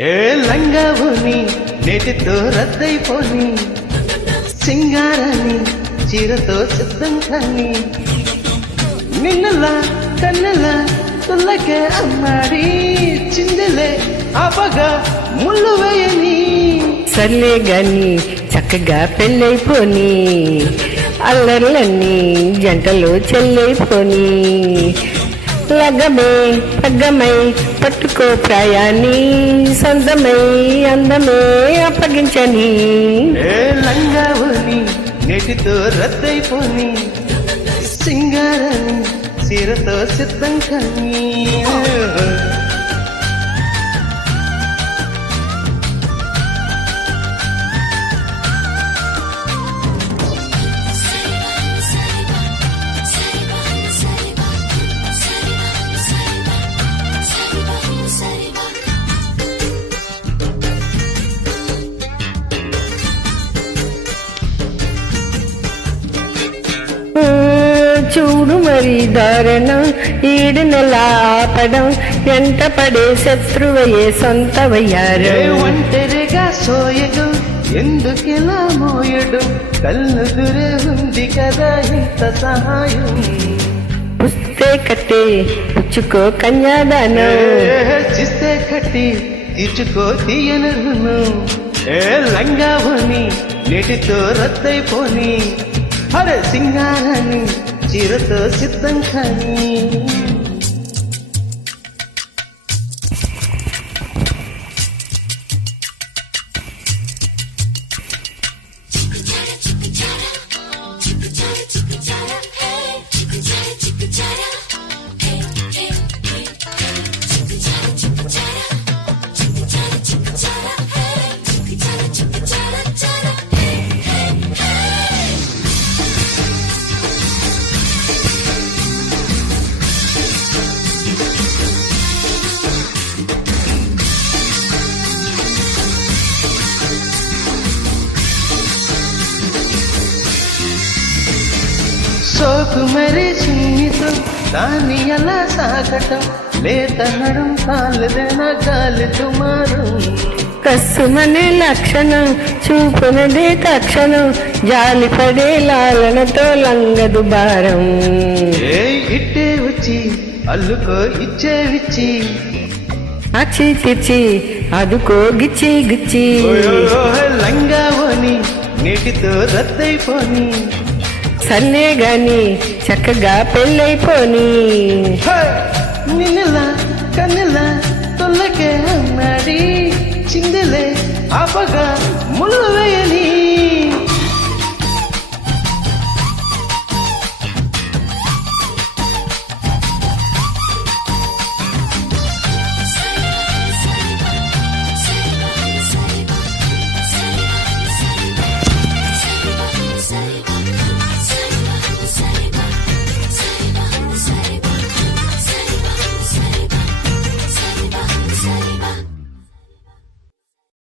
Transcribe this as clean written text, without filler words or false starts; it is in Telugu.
ఏ లంగావుని నేటితో రద్దయిపోని సింగారాన్ని చీరతో సిద్ధం కానీ నిన్నలా కన్నెలా తుల్లకే అమ్మాడి చిందెలే ఆపగా ముళ్ళు వేయని సర్లే గాని చక్కగా పెళ్ళైపోని అల్లర్లన్నీ జంటలు చెల్లైపోని లగమే పగ్గమై పట్టుకో ప్రాయాన్ని సొంతమై అందమే అప్పగించని ఏ లంగావుని నేటితో రద్దయిపోని సింగారాన్ని చీరతో సిద్ధం కానీ చూడు మరి దారుణం ఈడు నెలాపడం ఎంట పడే శత్రువయ్యే సొంతవయ్యారు ఒంటరిగా సోయడం ఎందుకెలా మోయడం కళ్ళు దురే ఉంది కదా ఇంత సహాయం పుస్తే కట్టే పుచ్చుకో కన్యాదానం చిస్తే కట్టి తీర్చుకో తీయను ఏ లంగావని నేటితో రద్దయిపోని అరే సింగారాన్ని చీరతో సిద్ధం కానీ సోకు మరి సున్నితం దాన్ని ఎలా సాగటం లేతనడం కాలదన గాలి తుమారం కస్సుమనే లక్షణం చూపునదే తక్షణం జాలిపడే లాలనతో లంగదు భారం ఇట్టే వచ్చి అల్లుకో ఇచ్చే విచ్చి అచ్చి తిచ్చి అదుకో గిచ్చి గిచ్చి లంగావని నేటితో రద్దయిపోని సర్లే గాని చక్కగా పెళ్ళైపోని నిన్నెలా కన్నెలా తొల్లకే అమ్మాడి చిందెలే ఆపగా ముళ్ళు వేయని